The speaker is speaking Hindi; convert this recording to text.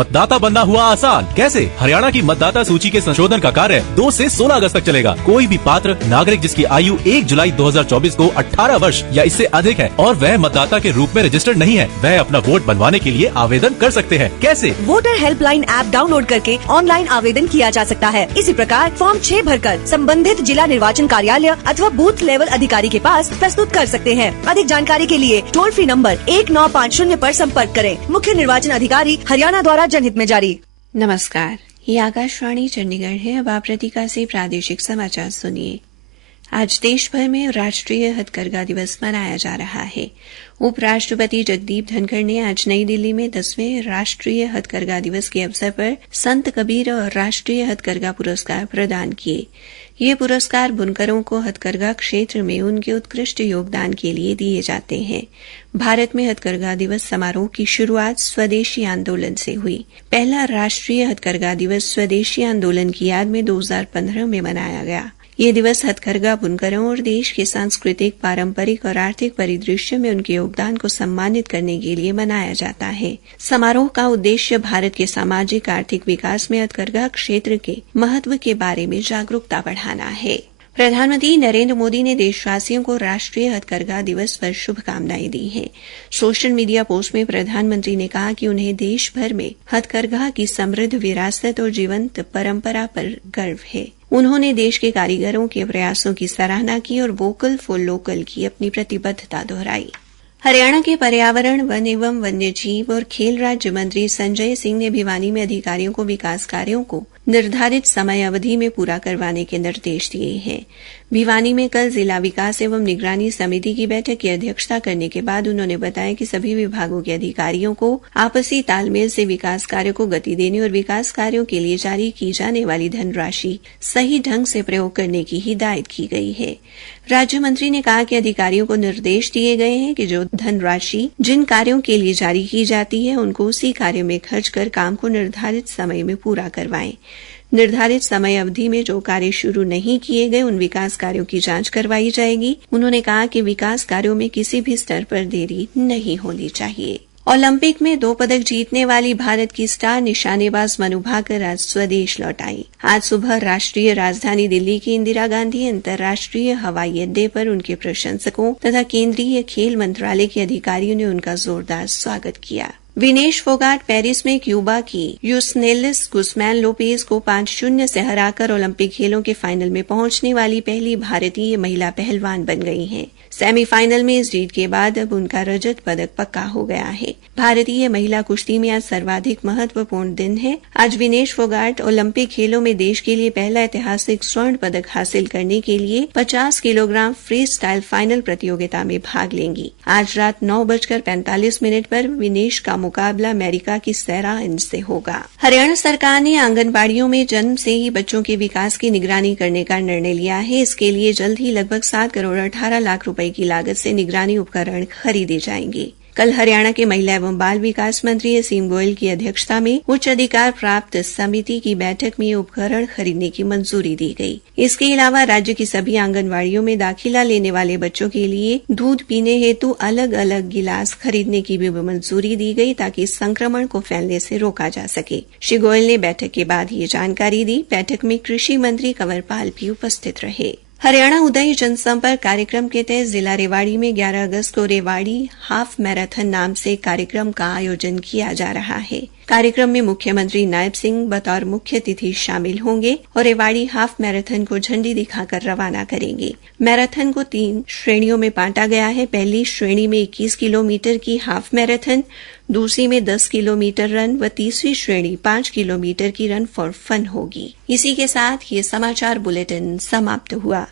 मतदाता बनना हुआ आसान। कैसे? हरियाणा की मतदाता सूची के संशोधन का कार्य 2 से 16 अगस्त तक चलेगा। कोई भी पात्र नागरिक जिसकी आयु 1 जुलाई 2024 को 18 वर्ष या इससे अधिक है और वह मतदाता के रूप में रजिस्टर्ड नहीं है, वह अपना वोट बनवाने के लिए आवेदन कर सकते हैं। कैसे? वोटर हेल्पलाइन ऐप डाउनलोड करके ऑनलाइन आवेदन किया जा सकता है। इसी प्रकार फॉर्म 6 भरकर संबंधित जिला निर्वाचन कार्यालय अथवा बूथ लेवल अधिकारी के पास प्रस्तुत कर सकते हैं। अधिक जानकारी के लिए टोल फ्री नंबर 1950 पर संपर्क करें। मुख्य निर्वाचन अधिकारी हरियाणा द्वारा जनहित में जारी। नमस्कार, ये आकाशवाणी चंडीगढ़ है। अब आप रतिका से प्रादेशिक समाचार सुनिए। आज देश भर में राष्ट्रीय हथकरघा दिवस मनाया जा रहा है। उपराष्ट्रपति जगदीप धनखड़ ने आज नई दिल्ली में 10वें राष्ट्रीय हथकरघा दिवस के अवसर पर संत कबीर और राष्ट्रीय हथकरघा पुरस्कार प्रदान किए। ये पुरस्कार बुनकरों को हथकरघा क्षेत्र में उनके उत्कृष्ट योगदान के लिए दिए जाते हैं। भारत में हथकरघा दिवस समारोह की शुरुआत स्वदेशी आंदोलन से हुई। पहला राष्ट्रीय हथकरघा दिवस स्वदेशी आंदोलन की याद में 2015 में मनाया गया। ये दिवस हथकरघा बुनकरों और देश के सांस्कृतिक, पारंपरिक और आर्थिक परिदृश्य में उनके योगदान को सम्मानित करने के लिए मनाया जाता है। समारोह का उद्देश्य भारत के सामाजिक आर्थिक विकास में हथकरघा क्षेत्र के महत्व के बारे में जागरूकता बढ़ाना है। प्रधानमंत्री नरेंद्र मोदी ने देशवासियों को राष्ट्रीय हथकरघा दिवस पर शुभकामनाएं दी हैं। सोशल मीडिया पोस्ट में प्रधानमंत्री ने कहा कि उन्हें देश भर में हथकरघा की समृद्ध विरासत और जीवंत परंपरा पर गर्व है। उन्होंने देश के कारीगरों के प्रयासों की सराहना की और वोकल फॉर लोकल की अपनी प्रतिबद्धता दोहराई। हरियाणा के पर्यावरण, वन एवं वन्य जीव और खेल राज्य मंत्री संजय सिंह ने भिवानी में अधिकारियों को विकास कार्यों को निर्धारित समय अवधि में पूरा करवाने के निर्देश दिए हैं। भिवानी में कल जिला विकास एवं निगरानी समिति की बैठक की अध्यक्षता करने के बाद उन्होंने बताया कि सभी विभागों के अधिकारियों को आपसी तालमेल से विकास कार्यों को गति देने और विकास कार्यों के लिए जारी की जाने वाली धनराशि सही ढंग से प्रयोग करने की हिदायत की गई है। राज्य मंत्री ने कहा कि अधिकारियों को निर्देश दिए गए हैं कि जो धनराशि जिन कार्यों के लिए जारी की जाती है उनको उसी कार्य में खर्च कर काम को निर्धारित समय में पूरा करवाएं। निर्धारित समय अवधि में जो कार्य शुरू नहीं किए गए उन विकास कार्यों की जांच करवाई जाएगी। उन्होंने कहा कि विकास कार्यों में किसी भी स्तर पर देरी नहीं होनी चाहिए। ओलंपिक में 2 पदक जीतने वाली भारत की स्टार निशानेबाज मनु भाकर आज स्वदेश लौट आई। आज सुबह राष्ट्रीय राजधानी दिल्ली के इंदिरा गांधी अंतर्राष्ट्रीय हवाई अड्डे पर उनके प्रशंसकों तथा केंद्रीय खेल मंत्रालय के अधिकारियों ने उनका जोरदार स्वागत किया। विनेश फोगाट पेरिस में क्यूबा की यूसनेलिस गुस्मैन लोपेज को 5-0 से हराकर ओलंपिक खेलों के फाइनल में पहुंचने वाली पहली भारतीय महिला पहलवान बन गई हैं। सेमीफाइनल में इस जीत के बाद अब उनका रजत पदक पक्का हो गया है। भारतीय महिला कुश्ती में आज सर्वाधिक महत्वपूर्ण दिन है। आज विनेश फोगाट ओलंपिक खेलों में देश के लिए पहला ऐतिहासिक स्वर्ण पदक हासिल करने के लिए 50 किलोग्राम फ्री स्टाइल फाइनल प्रतियोगिता में भाग लेंगी। आज रात 9:45 पर विनेश का मुकाबला अमेरिका की सैरा इन से होगा। हरियाणा सरकार ने आंगनबाड़ियों में जन्म से ही बच्चों के विकास की निगरानी करने का निर्णय लिया है। इसके लिए जल्द ही लगभग 7 करोड़ 18 लाख रुपए की लागत से निगरानी उपकरण खरीदे जाएंगे। कल हरियाणा के महिला एवं बाल विकास मंत्री असीम गोयल की अध्यक्षता में उच्च अधिकार प्राप्त समिति की बैठक में ये उपकरण खरीदने की मंजूरी दी गई। इसके अलावा राज्य की सभी आंगनबाड़ियों में दाखिला लेने वाले बच्चों के लिए दूध पीने हेतु अलग अलग गिलास खरीदने की भी मंजूरी दी गई ताकि संक्रमण को फैलने से रोका जा सके। श्री गोयल ने बैठक के बाद ये जानकारी दी। बैठक में कृषि मंत्री कंवरपाल भी उपस्थित रहे। हरियाणा उदय जनसंपर्क कार्यक्रम के तहत जिला रेवाड़ी में 11 अगस्त को रेवाड़ी हाफ मैराथन नाम से कार्यक्रम का आयोजन किया जा रहा है। कार्यक्रम में मुख्यमंत्री नायब सिंह बतौर मुख्य अतिथि शामिल होंगे और रेवाड़ी हाफ मैराथन को झंडी दिखाकर रवाना करेंगे। मैराथन को 3 श्रेणियों में बांटा गया है। पहली श्रेणी में 21 किलोमीटर की हाफ मैराथन, दूसरी में 10 किलोमीटर रन व तीसरी श्रेणी 5 किलोमीटर की रन फॉर फन होगी। इसी के साथ ये समाचार बुलेटिन समाप्त हुआ।